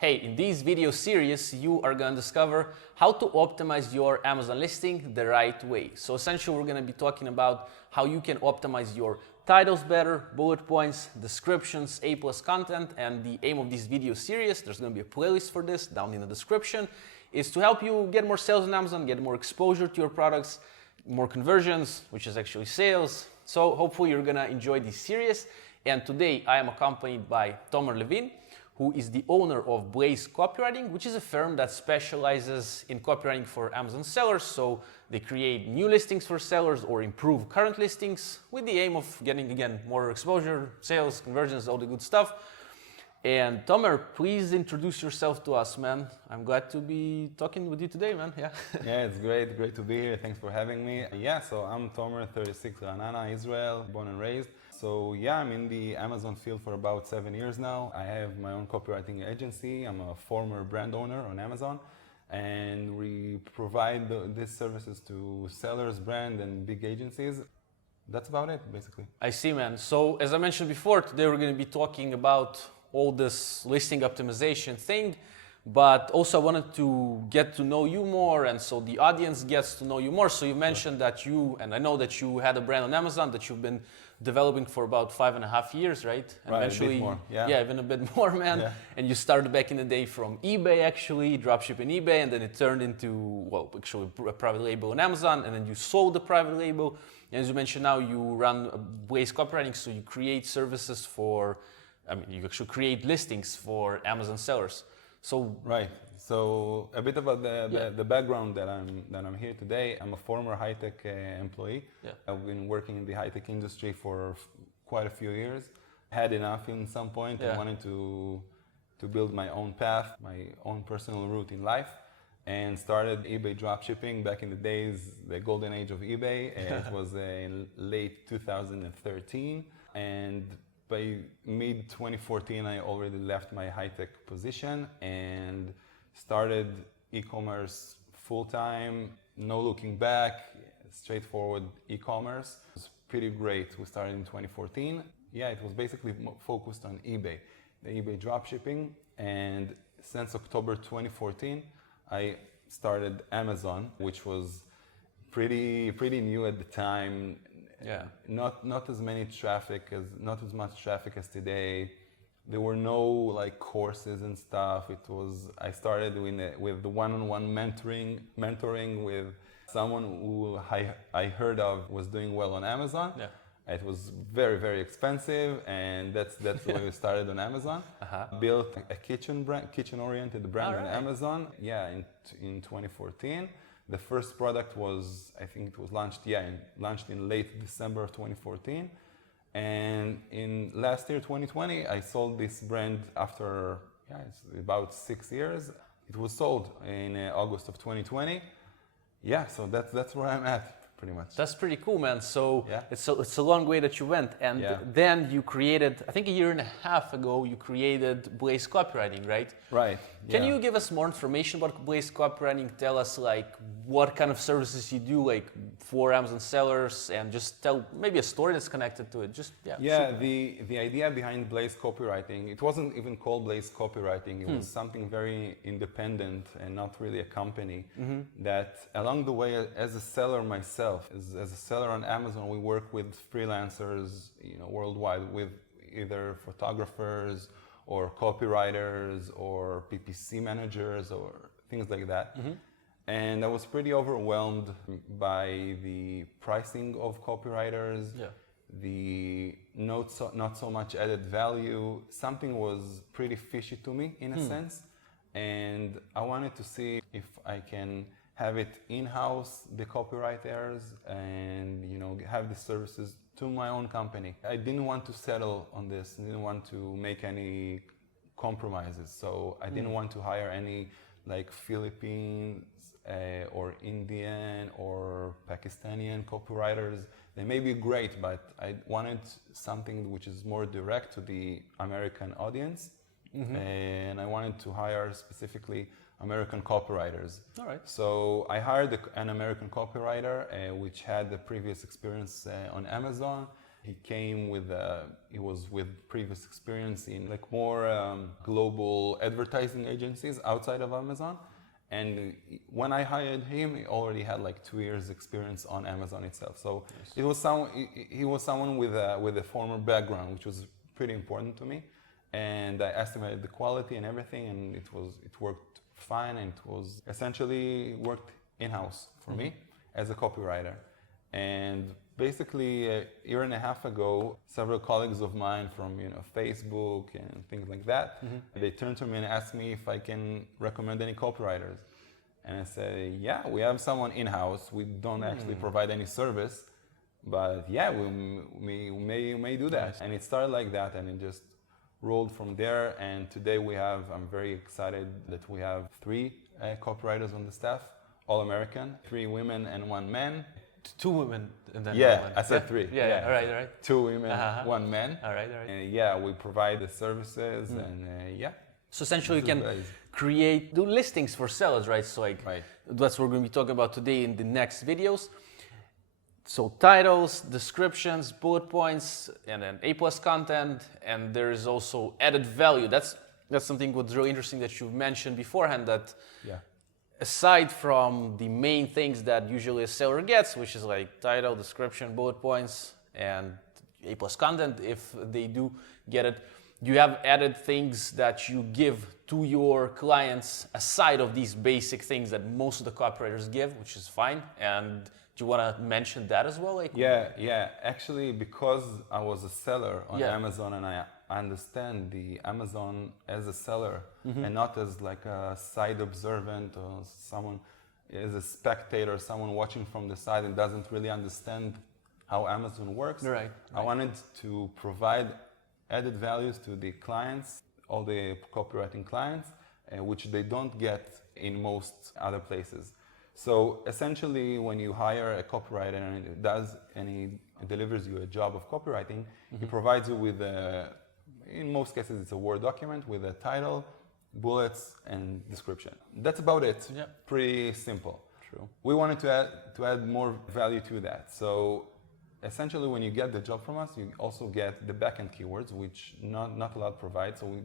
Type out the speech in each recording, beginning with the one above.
Hey, in this video series, you are going to discover how to optimize your Amazon listing the right way. So essentially, we're going to be talking about how you can optimize your titles better, bullet points, descriptions, A+ content, and the aim of this video series, there's going to be a playlist for this down in the description, is to help you get more sales on Amazon, get more exposure to your products, more conversions, which is actually sales. So hopefully you're going to enjoy this series. And today I am accompanied by Tomer Levin, who is the owner of Blaze Copywriting, which is a firm that specializes in copywriting for Amazon sellers. So they create new listings for sellers or improve current listings with the aim of getting, again, more exposure, sales, conversions, all the good stuff. And Tomer, please introduce yourself to us, man. I'm glad to be talking with you today, man. Yeah. Yeah, it's great to be here. Thanks for having me. Yeah, so I'm Tomer, 36, Ranana, Israel, born and raised. So yeah, I'm in the Amazon field for about 7 years now. I have my own copywriting agency. I'm a former brand owner on Amazon, and we provide these services to sellers, brand, and big agencies. That's about it, basically. I see, man. So as I mentioned before, today we're going to be talking about all this listing optimization thing, but also I wanted to get to know you more, and so the audience gets to know you more. So you mentioned that you, and I know that you had a brand on Amazon that you've been developing for about 5.5 years, right? And right, eventually, a bit more. Yeah, even a bit more, man. Yeah. And you started back in the day from eBay, actually, dropshipping eBay, and then it turned into, well, actually a private label on Amazon, and then you sold the private label. And as you mentioned, now you run Blaze Copywriting, so you create services for, you actually create listings for Amazon sellers. So right. So a bit about the background that I'm here today. I'm a former high-tech employee. Yeah. I've been working in the high-tech industry for quite a few years. Had enough in some point and wanted to build my own path, my own personal route in life, and started eBay dropshipping back in the days, the golden age of eBay. It was in late 2013, and by mid-2014, I already left my high-tech position and started e-commerce full-time, no looking back, straightforward e-commerce. It was pretty great. We started in 2014. Yeah, it was basically focused on eBay, the eBay dropshipping. And since October 2014, I started Amazon, which was pretty new at the time. Yeah. Not as much traffic as today. There were no like courses and stuff. I started with the one-on-one mentoring with someone who I heard of was doing well on Amazon. Yeah. It was very expensive, and that's the way we started on Amazon. Built a kitchen-oriented brand on Amazon. Yeah, in 2014. The first product was, I think it was launched in late December of 2014. And in last year, 2020, I sold this brand after it's about 6 years. It was sold in August of 2020. Yeah, so that's where I'm at. Pretty much. That's pretty cool, man. So it's a long way that you went, and then you created, I think a year and a half ago, you created Blaze Copywriting, right? Right. Can you give us more information about Blaze Copywriting? Tell us like what kind of services you do, like for Amazon sellers, and just tell maybe a story that's connected to it. The idea behind Blaze Copywriting, it wasn't even called Blaze Copywriting. It was something very independent and not really a company. That along the way, as a seller myself, as a seller on Amazon, we work with freelancers, worldwide, with either photographers or copywriters or PPC managers or things like that. And I was pretty overwhelmed by the pricing of copywriters, the not so much added value. Something was pretty fishy to me in a sense, and I wanted to see if I can have it in-house, the copywriters, and have the services to my own company. I didn't want to settle on this. I didn't want to make any compromises. So I didn't want to hire any like Philippines or Indian or Pakistani copywriters. They may be great, but I wanted something which is more direct to the American audience. And I wanted to hire specifically American copywriters. All right. So I hired an American copywriter which had the previous experience on Amazon, He came with he was with previous experience in like more global advertising agencies outside of Amazon. And when I hired him, he already had like 2 years experience on Amazon itself. So it was he was someone with a former background, which was pretty important to me. And I estimated the quality and everything, and it worked fine, and it was essentially worked in-house for me as a copywriter. And basically a year and a half ago, several colleagues of mine from Facebook and things like that, they turned to me and asked me if I can recommend any copywriters. And I said, yeah, we have someone in-house. We don't actually provide any service, but yeah, we may do that. Nice. And it started like that, and it just rolled from there. And today I'm very excited that we have 3 copywriters on the staff, all American, 3 women and 1 man. 2 women and then 1 man. I said 3. Yeah. All right. 2 women, 1 man. All right. And we provide the services and So essentially, you can do listings for sellers, right? So that's what we're going to be talking about today in the next videos. So titles, descriptions, bullet points, and then A+ content, and there is also added value. That's something that's really interesting that you mentioned beforehand, that aside from the main things that usually a seller gets, which is like title, description, bullet points, and A+ content, if they do get it, you have added things that you give to your clients aside of these basic things that most of the copywriters give, which is fine. And do you want to mention that as well? Yeah. Actually, because I was a seller on Amazon, and I understand the Amazon as a seller and not as like a side observant or someone as a spectator, someone watching from the side and doesn't really understand how Amazon works. Right. I wanted to provide added values to the clients, all the copywriting clients, which they don't get in most other places. So essentially, when you hire a copywriter and he delivers you a job of copywriting, he provides you with in most cases, it's a Word document with a title, bullets, and description. That's about it. Yeah. Pretty simple. True. We wanted to add more value to that. So essentially, when you get the job from us, you also get the backend keywords, which not a lot provide. So we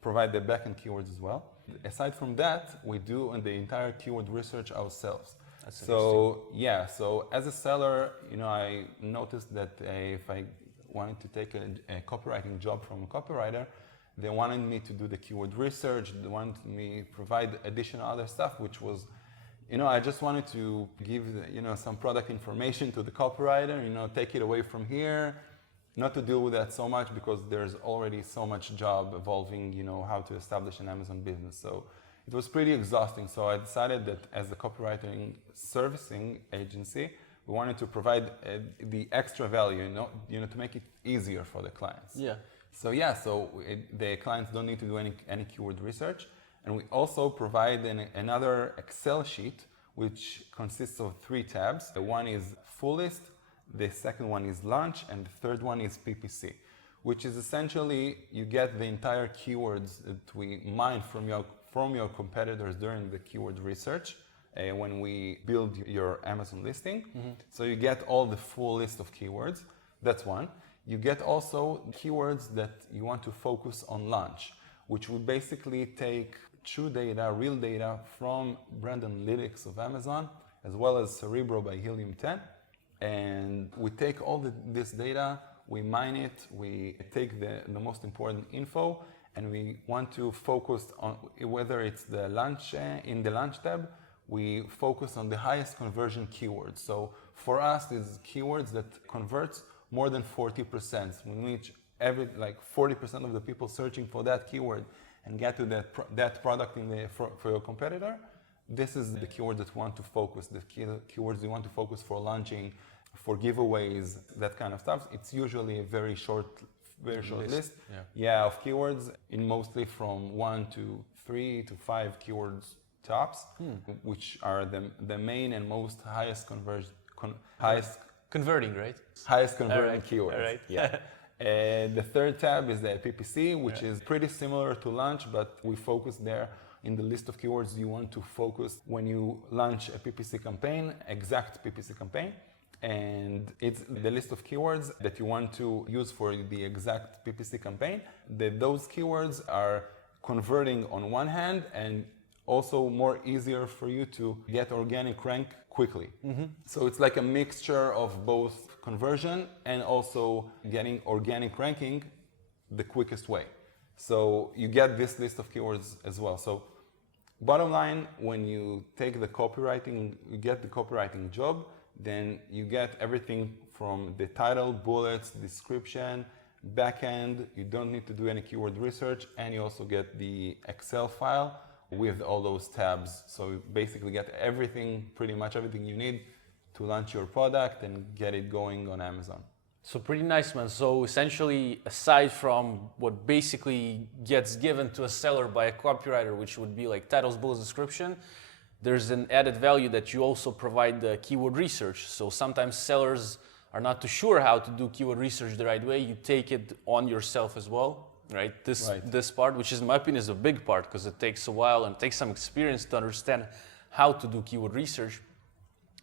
provide the backend keywords as well. Aside from that, we do the entire keyword research ourselves. That's so as a seller, I noticed that if I wanted to take a copywriting job from a copywriter, they wanted me to do the keyword research. They wanted me to provide additional other stuff, which was, I just wanted to give, some product information to the copywriter, take it away from here, not to deal with that so much because there's already so much job evolving, how to establish an Amazon business. So it was pretty exhausting. So I decided that as a copywriting servicing agency, we wanted to provide the extra value, to make it easier for the clients. Yeah. So the clients don't need to do any keyword research. And we also provide another Excel sheet, which consists of 3 tabs. The one is full list, the second one is launch, and the third one is PPC, which is essentially you get the entire keywords that we mine from your competitors during the keyword research when we build your Amazon listing. So you get all the full list of keywords. That's one. You get also keywords that you want to focus on launch, which will basically take true data, real data from brand analytics of Amazon, as well as Sellerboard by Helium 10. And we take all this data, we mine it, we take the most important info, and we want to focus on whether it's the launch, in the launch tab, we focus on the highest conversion keywords. So for us, these keywords that converts more than 40%, in which 40% of the people searching for that keyword and get to that product for your competitor, this is the keyword that we want to focus, the keywords you want to focus for launching, for giveaways, that kind of stuff. It's usually a very short list of keywords, in mostly from 1 to 3 to 5 keywords tops, which are the main and most highest converting, right? Highest converting keywords. All right. Yeah. The third tab is the PPC, which is pretty similar to launch, but we focus there in the list of keywords you want to focus when you launch a PPC campaign, exact PPC campaign. and it's the list of keywords that you want to use for the exact PPC campaign. Those keywords are converting on one hand and also more easier for you to get organic rank quickly. So it's like a mixture of both conversion and also getting organic ranking the quickest way. So you get this list of keywords as well. So bottom line, when you take the copywriting, you get the copywriting job, then you get everything from the title, bullets, description, backend. You don't need to do any keyword research, and you also get the Excel file with all those tabs. So you basically get everything, pretty much everything you need to launch your product and get it going on Amazon. So pretty nice, man. So essentially, aside from what basically gets given to a seller by a copywriter, which would be like titles, bullets, description, there's an added value that you also provide the keyword research. So sometimes sellers are not too sure how to do keyword research the right way. You take it on yourself as well, right? This part, which is, in my opinion, is a big part because it takes a while and takes some experience to understand how to do keyword research.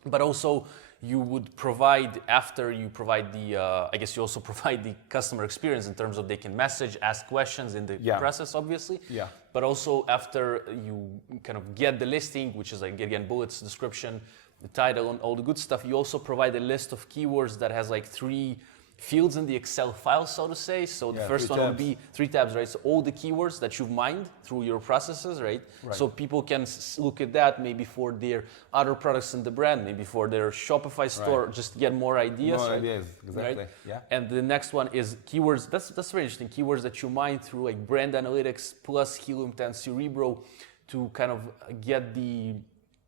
But also, you would provide, after you provide the, I guess you also provide the customer experience in terms of they can message, ask questions in the process, obviously. Yeah. But also after you kind of get the listing, which is like, again, bullets, description, the title, and all the good stuff, you also provide a list of keywords that has like 3 fields in the Excel file, so to say. So the first one would be 3 tabs, right? So all the keywords that you've mined through your processes, right? So people can look at that maybe for their other products in the brand, maybe for their Shopify store, just to get more ideas. More ideas, exactly. Right? Yeah. And the next one is keywords. That's very interesting. Keywords that you mine through like brand analytics plus Helium 10 Cerebro to kind of get the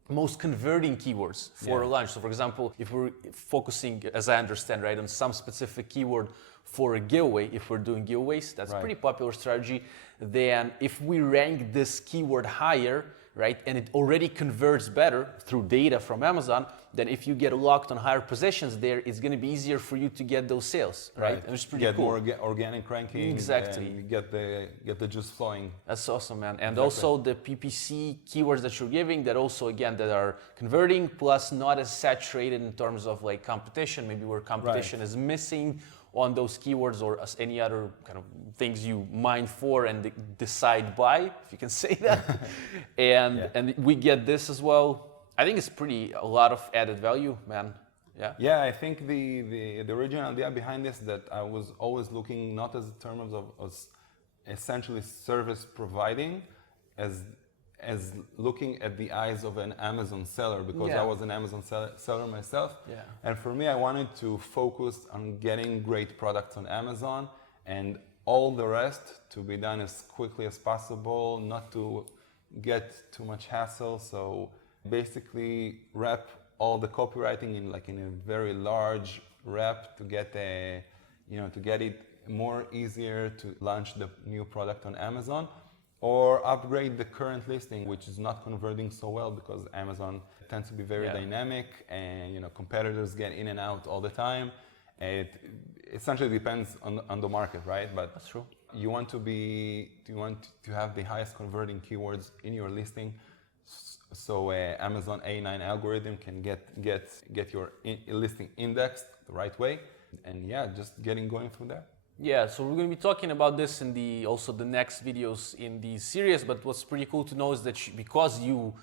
most converting keywords for a launch. So for example, if we're focusing, as I understand, right, on some specific keyword for a giveaway, if we're doing giveaways, that's a pretty popular strategy, then if we rank this keyword higher, right, and it already converts better through data from Amazon, then if you get locked on higher positions there, it's going to be easier for you to get those sales, right? And it's pretty cool. Get more organic ranking. Exactly. And get the juice flowing. That's awesome, man. And also the PPC keywords that you're giving that also, again, that are converting, plus not as saturated in terms of like competition, maybe where competition is missing on those keywords or as any other kind of things you mine for and decide by, if you can say that. And we get this as well. I think it's a lot of added value, man. Yeah, I think the original idea behind this that I was always looking not as terms of as essentially service providing, as looking at the eyes of an Amazon seller, because I was an Amazon seller myself. And for me, I wanted to focus on getting great products on Amazon and all the rest to be done as quickly as possible, not to get too much hassle. So basically wrap all the copywriting in a very large wrap to get to get it more easier to launch the new product on Amazon, or upgrade the current listing, which is not converting so well because Amazon tends to be very dynamic and competitors get in and out all the time. It essentially depends on the market, right? But that's true. You want to have the highest converting keywords in your listing, so Amazon A9 algorithm can get your listing indexed the right way, and just getting going through there. Yeah, so we're going to be talking about this in the next videos in the series. But what's pretty cool to know is that because you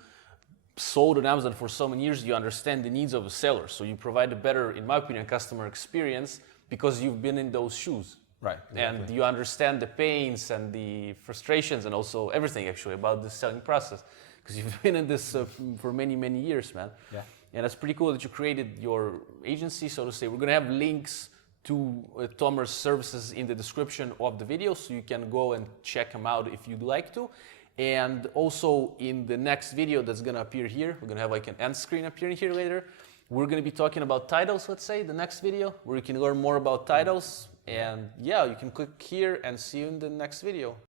sold on Amazon for so many years, you understand the needs of a seller. So you provide a better, in my opinion, customer experience because you've been in those shoes. Right. Exactly. And you understand the pains and the frustrations and also everything actually about the selling process because you've been in this for many, many years, man. Yeah. And it's pretty cool that you created your agency, so to say. We're going to have links to Tomer's services in the description of the video, so you can go and check them out if you'd like to. And also in the next video that's gonna appear here, we're gonna have like an end screen appearing here later. We're gonna be talking about titles, let's say, the next video, where you can learn more about titles. And you can click here and see you in the next video.